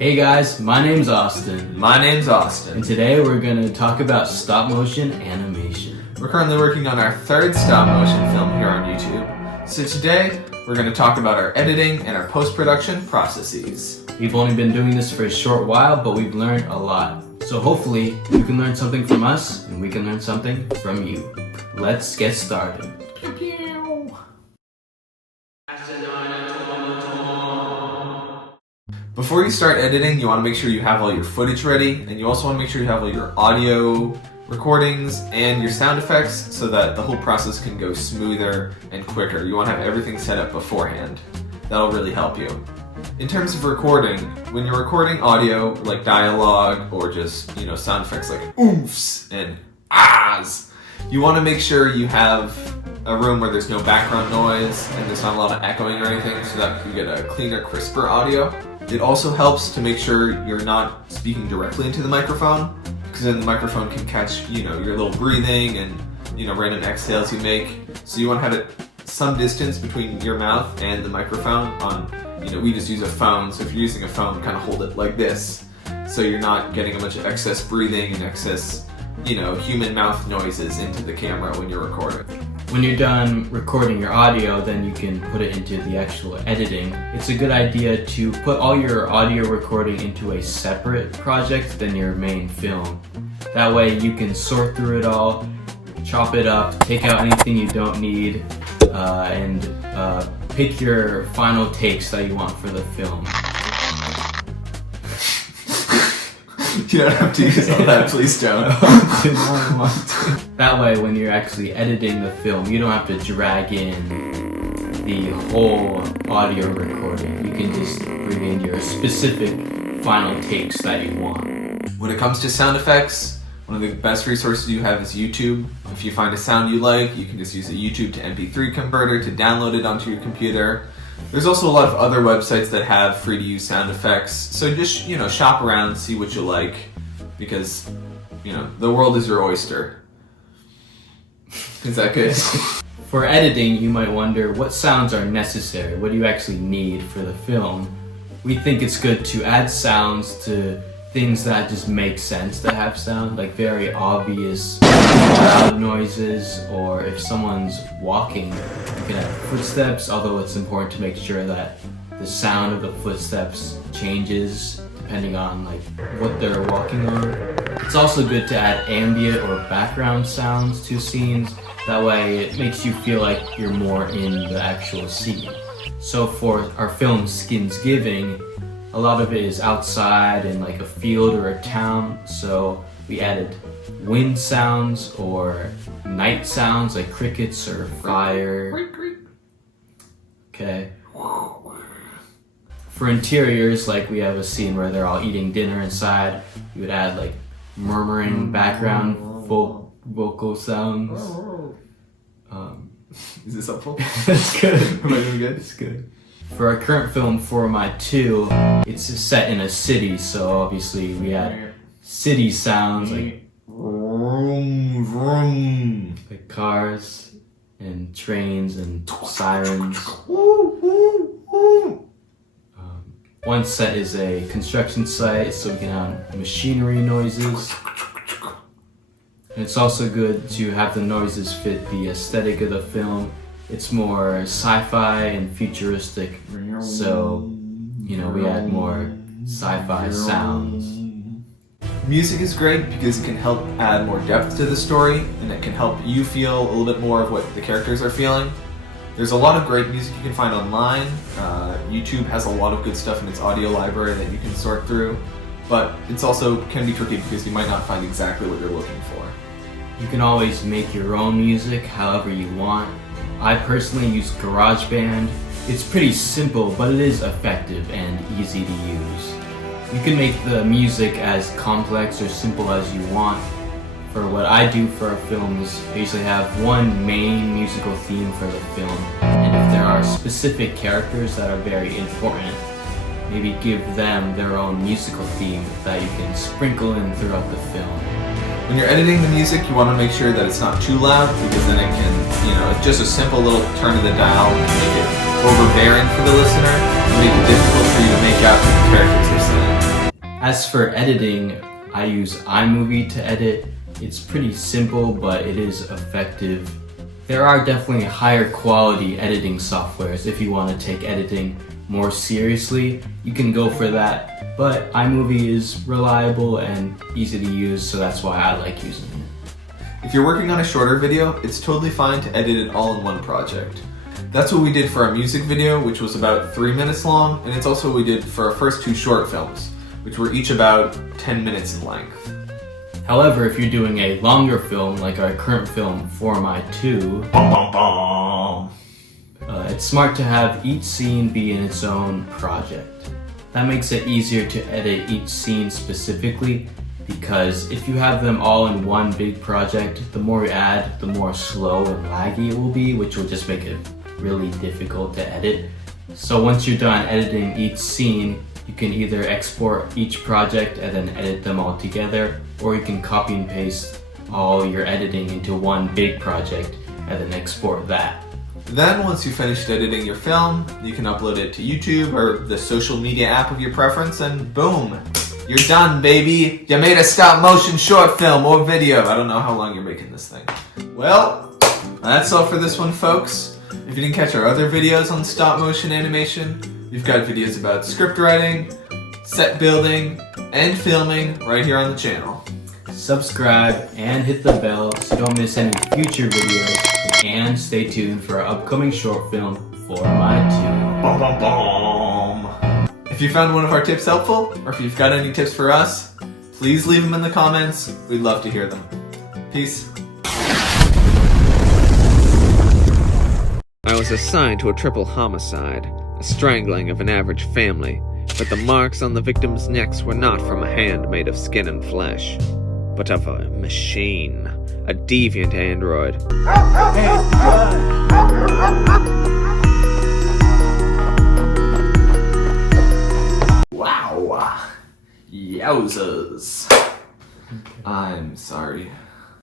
Hey guys, my name's Austin. My name's Austin. And today we're going to talk about stop motion animation. We're currently working on our third stop motion film here on YouTube. So today we're going to talk about our editing and our post-production processes. We've only been doing this for a short while, but we've learned a lot. So hopefully you can learn something from us and we can learn something from you. Let's get started. Pew pew. Before you start editing, you want to make sure you have all your footage ready, and you also want to make sure you have all your audio recordings and your sound effects so that the whole process can go smoother and quicker. You want to have everything set up beforehand. That'll really help you. In terms of recording, when you're recording audio like dialogue or just, sound effects like oofs and ahs, you want to make sure you have a room where there's no background noise and there's not a lot of echoing or anything so that you get a cleaner, crisper audio. It also helps to make sure you're not speaking directly into the microphone, because then the microphone can catch, your little breathing and, random exhales you make. So you want to have some distance between your mouth and the microphone on, we just use a phone. So if you're using a phone, kind of hold it like this. So you're not getting a bunch of excess breathing and excess, human mouth noises into the camera when you're recording. When you're done recording your audio, then you can put it into the actual editing. It's a good idea to put all your audio recording into a separate project than your main film. That way you can sort through it all, chop it up, take out anything you don't need, and pick your final takes that you want for the film. You don't have to use all that, please don't. That way, when you're actually editing the film, you don't have to drag in the whole audio recording. You can just bring in your specific final takes that you want. When it comes to sound effects, one of the best resources you have is YouTube. If you find a sound you like, you can just use a YouTube to MP3 converter to download it onto your computer. There's also a lot of other websites that have free-to-use sound effects, so just, shop around, see what you like, because, the world is your oyster. Is that good? For editing, you might wonder what sounds are necessary, what do you actually need for the film? We think it's good to add sounds to things that just make sense to have sound, like very obvious loud noises, or if someone's walking, you can have footsteps, although it's important to make sure that the sound of the footsteps changes depending on what they're walking on. It's also good to add ambient or background sounds to scenes. That way it makes you feel like you're more in the actual scene. So for our film Skinsgiving, a lot of it is outside in a field or a town, so we added wind sounds or night sounds like crickets or fire. Okay. For interiors, we have a scene where they're all eating dinner inside, you would add murmuring background vocal sounds. Is this helpful? That's good. Am I doing good? It's good. For our current film, For My 2, it's set in a city, so obviously we had city sounds vroom, vroom. like cars and trains and sirens. One set is a construction site, so we can have machinery noises. And it's also good to have the noises fit the aesthetic of the film. It's more sci-fi and futuristic, so, we add more sci-fi sounds. Music is great because it can help add more depth to the story, and it can help you feel a little bit more of what the characters are feeling. There's a lot of great music you can find online. YouTube has a lot of good stuff in its audio library that you can sort through, but it's also can be tricky because you might not find exactly what you're looking for. You can always make your own music however you want. I personally use GarageBand. It's pretty simple, but it is effective and easy to use. You can make the music as complex or simple as you want. For what I do for our films, I usually have one main musical theme for the film, and if there are specific characters that are very important, maybe give them their own musical theme that you can sprinkle in throughout the film. When you're editing the music, you want to make sure that it's not too loud, because then it can, just a simple little turn of the dial can make it overbearing for the listener and make it difficult for you to make out what the characters are saying. As for editing, I use iMovie to edit. It's pretty simple, but it is effective. There are definitely higher quality editing softwares. If you want to take editing more seriously, you can go for that. But iMovie is reliable and easy to use, so that's why I like using it. If you're working on a shorter video, it's totally fine to edit it all in one project. That's what we did for our music video, which was about 3 minutes long, and it's also what we did for our first 2 short films, which were each about 10 minutes in length. However, if you're doing a longer film, like our current film, For My 2, it's smart to have each scene be in its own project. That makes it easier to edit each scene specifically, because if you have them all in one big project, the more you add, the more slow and laggy it will be, which will just make it really difficult to edit. So once you're done editing each scene, you can either export each project and then edit them all together, or you can copy and paste all your editing into one big project and then export that. Then, once you've finished editing your film, you can upload it to YouTube or the social media app of your preference, and boom, you're done, baby! You made a stop motion short film or video. I don't know how long you're making this thing. Well, that's all for this one, folks. If you didn't catch our other videos on stop motion animation, we've got videos about script writing, set building, and filming right here on the channel. Subscribe and hit the bell so you don't miss any future videos, and stay tuned for our upcoming short film, For My 2. If you found one of our tips helpful, or if you've got any tips for us, please leave them in the comments. We'd love to hear them. Peace. I was assigned to a triple homicide, a strangling of an average family, but the marks on the victims' necks were not from a hand made of skin and flesh, but of a machine, a deviant android. Wow. Yowzers. I'm sorry.